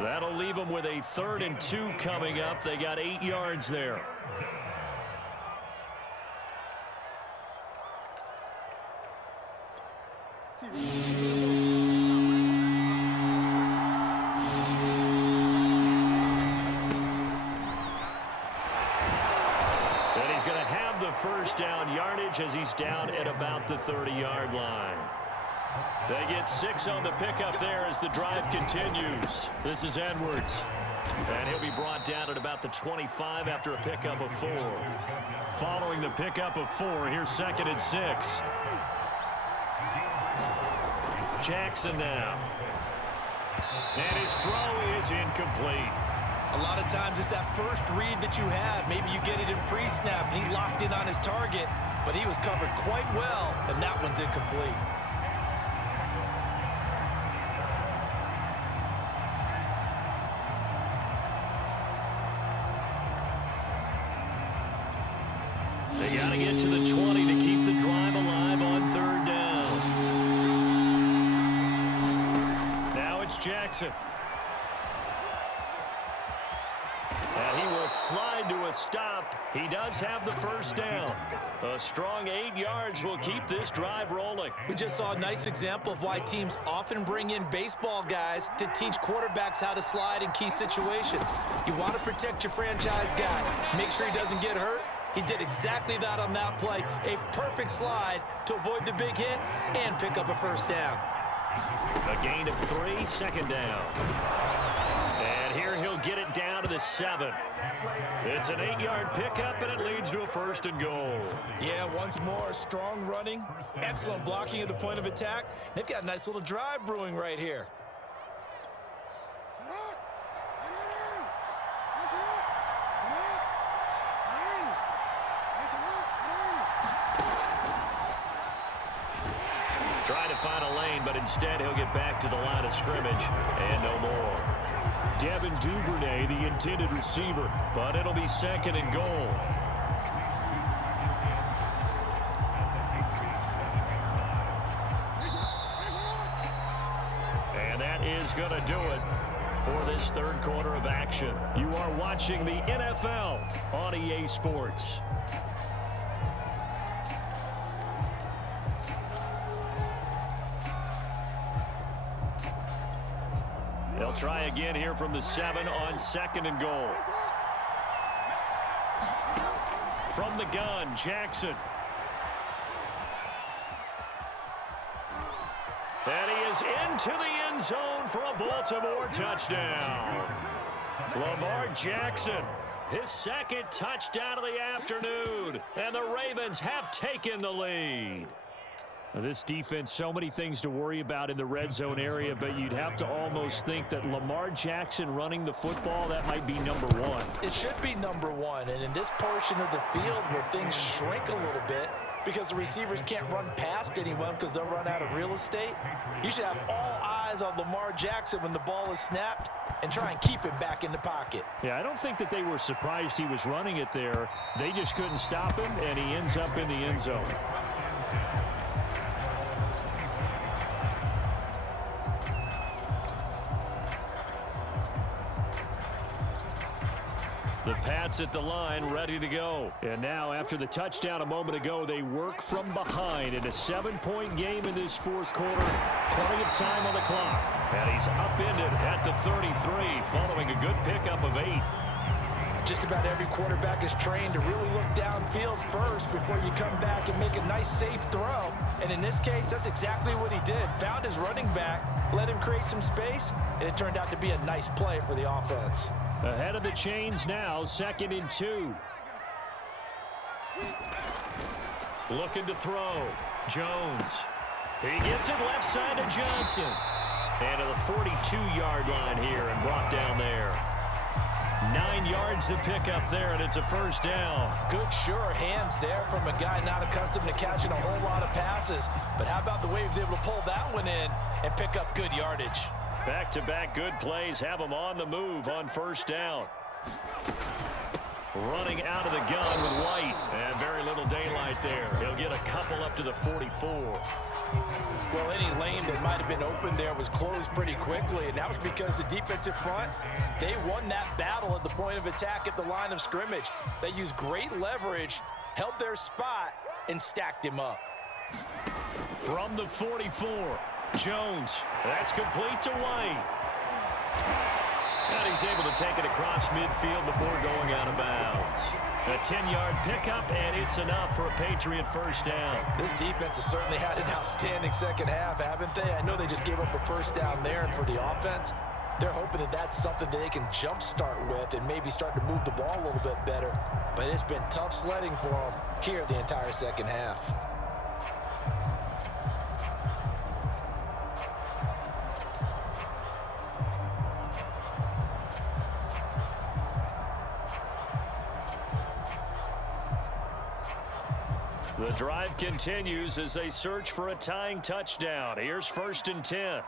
That'll leave them with a 3rd and 2 coming up. They got 8 yards there. And he's going to have the first down yardage as he's down at about the 30-yard line. They get 6 on the pickup there as the drive continues. This is Edwards. And he'll be brought down at about the 25 after a pickup of 4. Following the pickup of 4, here's 2nd and 6. Jackson now. And his throw is incomplete. A lot of times it's that first read that you have. Maybe you get it in pre-snap and he locked in on his target, but he was covered quite well, and that one's incomplete. They got to get to the 20 to keep the drive alive on 3rd down. Now it's Jackson. And he will slide to a stop. He does have the first down. A strong 8 yards will keep this drive rolling. We just saw a nice example of why teams often bring in baseball guys to teach quarterbacks how to slide in key situations. You want to protect your franchise guy. Make sure he doesn't get hurt. He did exactly that on that play. A perfect slide to avoid the big hit and pick up a first down. A gain of 3, 2nd down. And here he'll get it down to the 7. It's an 8-yard pickup, and it leads to a 1st and goal. Yeah, once more, strong running, excellent blocking at the point of attack. They've got a nice little drive brewing right here. Try to find a lane, but instead he'll get back to the line of scrimmage, and no more. Devin Duvernay, the intended receiver, but it'll be 2nd and goal. And that is going to do it for this 3rd quarter of action. You are watching the NFL on EA Sports. They'll try again here from the 7 on 2nd and goal. From the gun, Jackson. And he is into the end zone for a Baltimore touchdown. Lamar Jackson, his 2nd touchdown of the afternoon. And the Ravens have taken the lead. Now, this defense, so many things to worry about in the red zone area, but you'd have to almost think that Lamar Jackson running the football, that might be number 1. It should be number 1, and in this portion of the field where things shrink a little bit because the receivers can't run past anyone because they'll run out of real estate, you should have all eyes on Lamar Jackson when the ball is snapped and try and keep him back in the pocket. Yeah, I don't think that they were surprised he was running it there. They just couldn't stop him, and he ends up in the end zone. The Pats at the line, ready to go. And now, after the touchdown a moment ago, they work from behind in a 7-point game in this 4th quarter. Plenty of time on the clock. And he's upended at the 33, following a good pickup of 8. Just about every quarterback is trained to really look downfield first before you come back and make a nice, safe throw. And in this case, that's exactly what he did. Found his running back, let him create some space, and it turned out to be a nice play for the offense. Ahead of the chains now, 2nd and 2. Looking to throw. Jones. He gets it left side to Johnson. And to the 42-yard line here and brought down there. 9 yards to pick up there, and it's a 1st down. Good, sure hands there from a guy not accustomed to catching a whole lot of passes. But how about the way he was able to pull that one in and pick up good yardage? Back-to-back good plays have them on the move on 1st down. running out of the gun with White. And very little daylight there. He'll get a couple up to the 44. Well, any lane that might have been open there was closed pretty quickly, and that was because the defensive front, they won that battle at the point of attack at the line of scrimmage. They used great leverage, held their spot, and stacked him up. From the 44, Jones. That's complete to White. And he's able to take it across midfield before going out of bounds. A 10-yard pickup, and it's enough for a Patriot first down. This defense has certainly had an outstanding second half, haven't they? I know they just gave up a first down there, and for the offense, they're hoping that that's something that they can jumpstart with and maybe start to move the ball a little bit better. But it's been tough sledding for them here the entire second half. The drive continues as they search for a tying touchdown. Here's 1st and 10.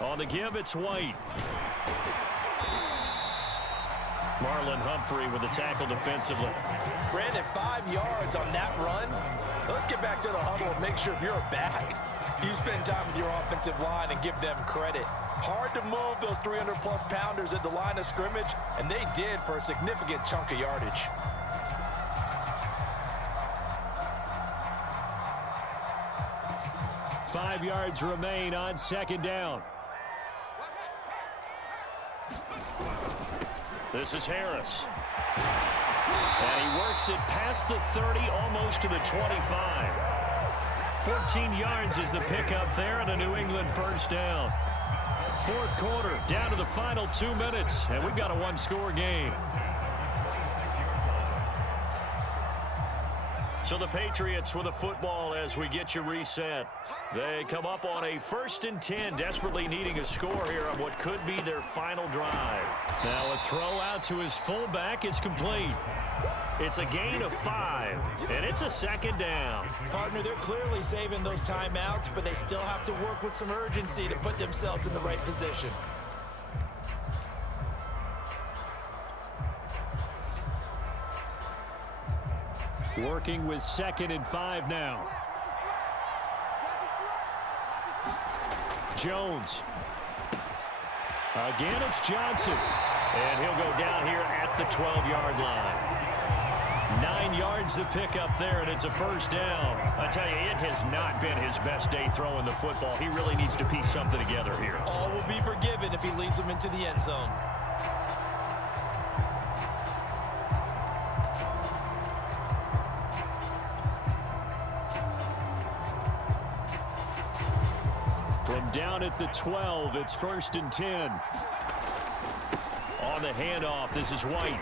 On the give, it's White. Marlon Humphrey with the tackle defensively. Brandon, 5 yards on that run. Let's get back to the huddle and make sure if you're a back, you spend time with your offensive line and give them credit. Hard to move those 300-plus pounders at the line of scrimmage, and they did for a significant chunk of yardage. 5 yards remain on 2nd down. This is Harris. And he works it past the 30, almost to the 25. 14 yards is the pickup there, and a New England first down. 4th quarter, down to the final 2 minutes, and we've got a one-score game. So the Patriots with a football as we get you reset. They come up on a 1st and 10, desperately needing a score here on what could be their final drive. Now a throw out to his fullback is complete. It's a gain of 5, and it's a 2nd down. Partner, they're clearly saving those timeouts, but they still have to work with some urgency to put themselves in the right position. Working with 2nd and 5 now. Jones. Again, it's Johnson. And he'll go down here at the 12-yard line. 9 yards to pick up there, and it's a first down. I tell you, it has not been his best day throwing the football. He really needs to piece something together here. All will be forgiven if he leads them into the end zone. From down at the 12, it's 1st and 10. On the handoff, this is White.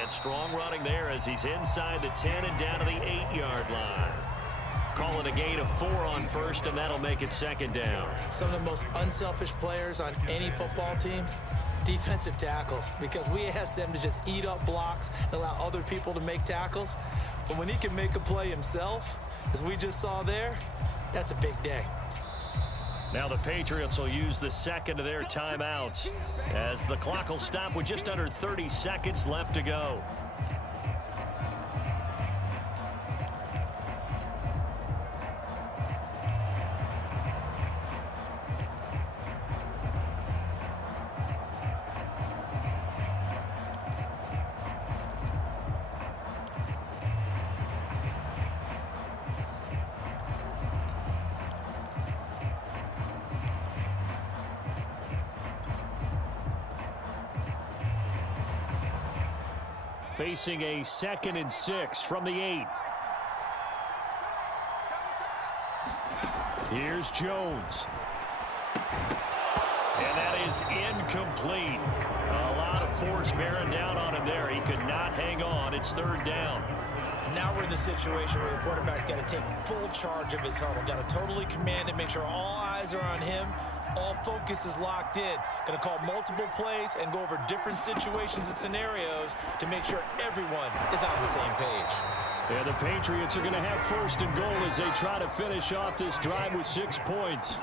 And strong running there as he's inside the 10 and down to the 8-yard line. Calling a gain of 4 on 1st, and that'll make it 2nd down. Some of the most unselfish players on any football team, defensive tackles, because we ask them to just eat up blocks and allow other people to make tackles. But when he can make a play himself, as we just saw there, that's a big day. Now the Patriots will use the 2nd of their timeouts as the clock will stop with just under 30 seconds left to go. Facing a 2nd and 6 from the 8. Here's Jones. And that is incomplete. A lot of force bearing down on him there. He could not hang on. It's 3rd down. Now we're in the situation where the quarterback's got to take full charge of his huddle. Got to totally command it, make sure all eyes are on him. All focus is locked in. Going to call multiple plays and go over different situations and scenarios to make sure everyone is on the same page. And the Patriots are going to have first and goal as they try to finish off this drive with 6 points.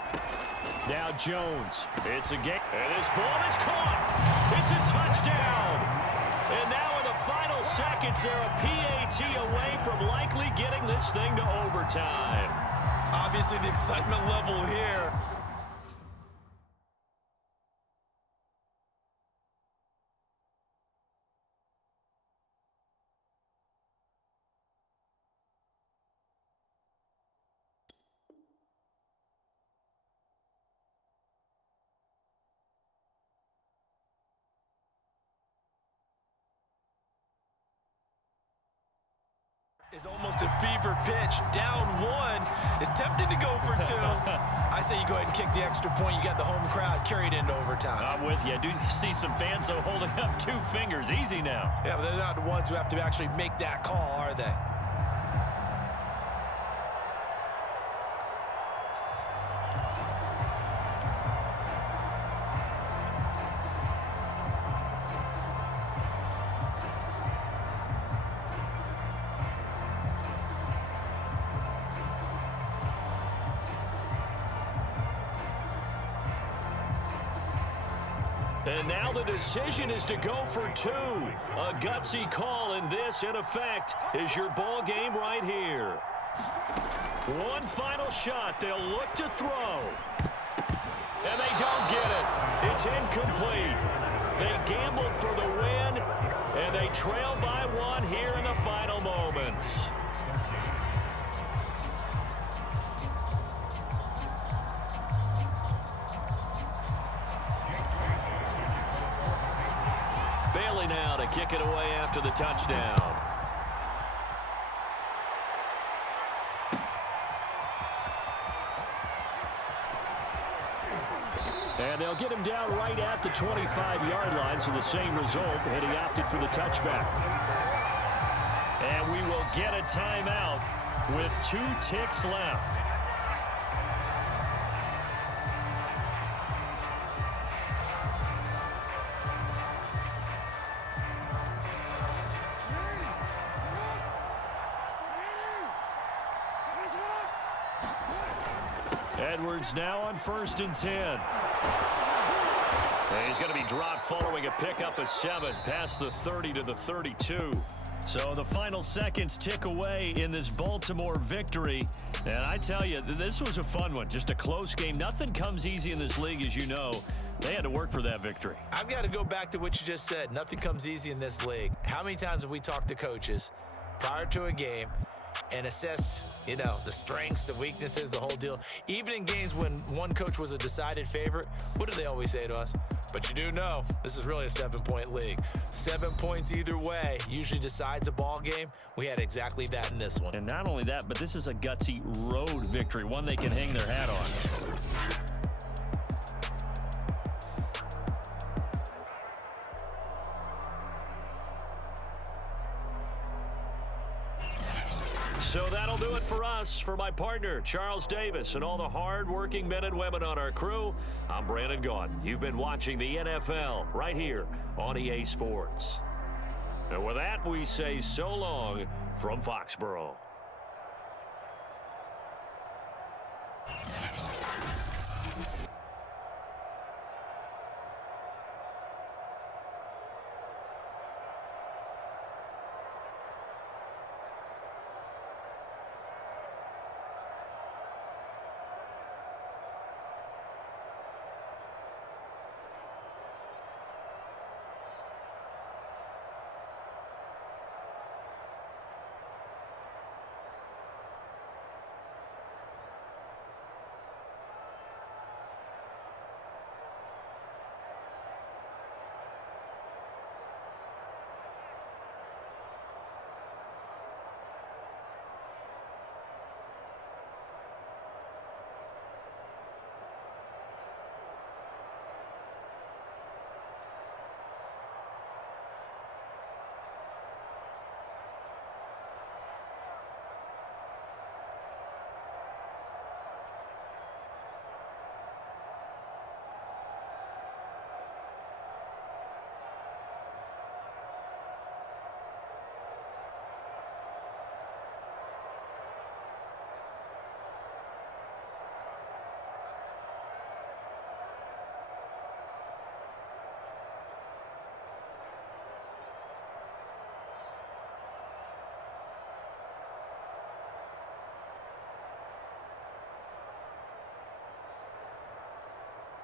Now Jones. It's a game. And this ball is caught. It's a touchdown. And now in the final seconds, they're a PAT away from likely getting this thing to overtime. Obviously, the excitement level here. Is almost a fever pitch. Down 1. Is tempted to go for 2. I say you go ahead and kick the extra point. You got the home crowd carried into overtime. I'm with you. I do see some fans, though, holding up 2 fingers. Easy now. Yeah, but they're not the ones who have to actually make that call, are they? And now the decision is to go for 2. A gutsy call, and this, in effect, is your ball game right here. One final shot. They'll look to throw. And they don't get it. It's incomplete. They gambled for the win, and they trail by 1 here in the final moments. Bailey now to kick it away after the touchdown. And they'll get him down right at the 25-yard line, so the same result, and he opted for the touchback. And we will get a timeout with 2 ticks left. Edwards now on 1st and 10. And he's going to be dropped following a pickup of 7 past the 30 to the 32. So the final seconds tick away in this Baltimore victory. And I tell you, this was a fun one. Just a close game. Nothing comes easy in this league, as you know. They had to work for that victory. I've got to go back to what you just said. Nothing comes easy in this league. How many times have we talked to coaches prior to a game and assessed, the strengths, the weaknesses, the whole deal? Even in games when one coach was a decided favorite, what do they always say to us? But you do know, this is really a 7-point league. 7 points either way usually decides a ball game. We had exactly that in this one. And not only that, but this is a gutsy road victory, one they can hang their hat on. So that'll do it for us. For my partner, Charles Davis, and all the hard-working men and women on our crew, I'm Brandon Gaudin. You've been watching the NFL right here on EA Sports. And with that, we say so long from Foxborough.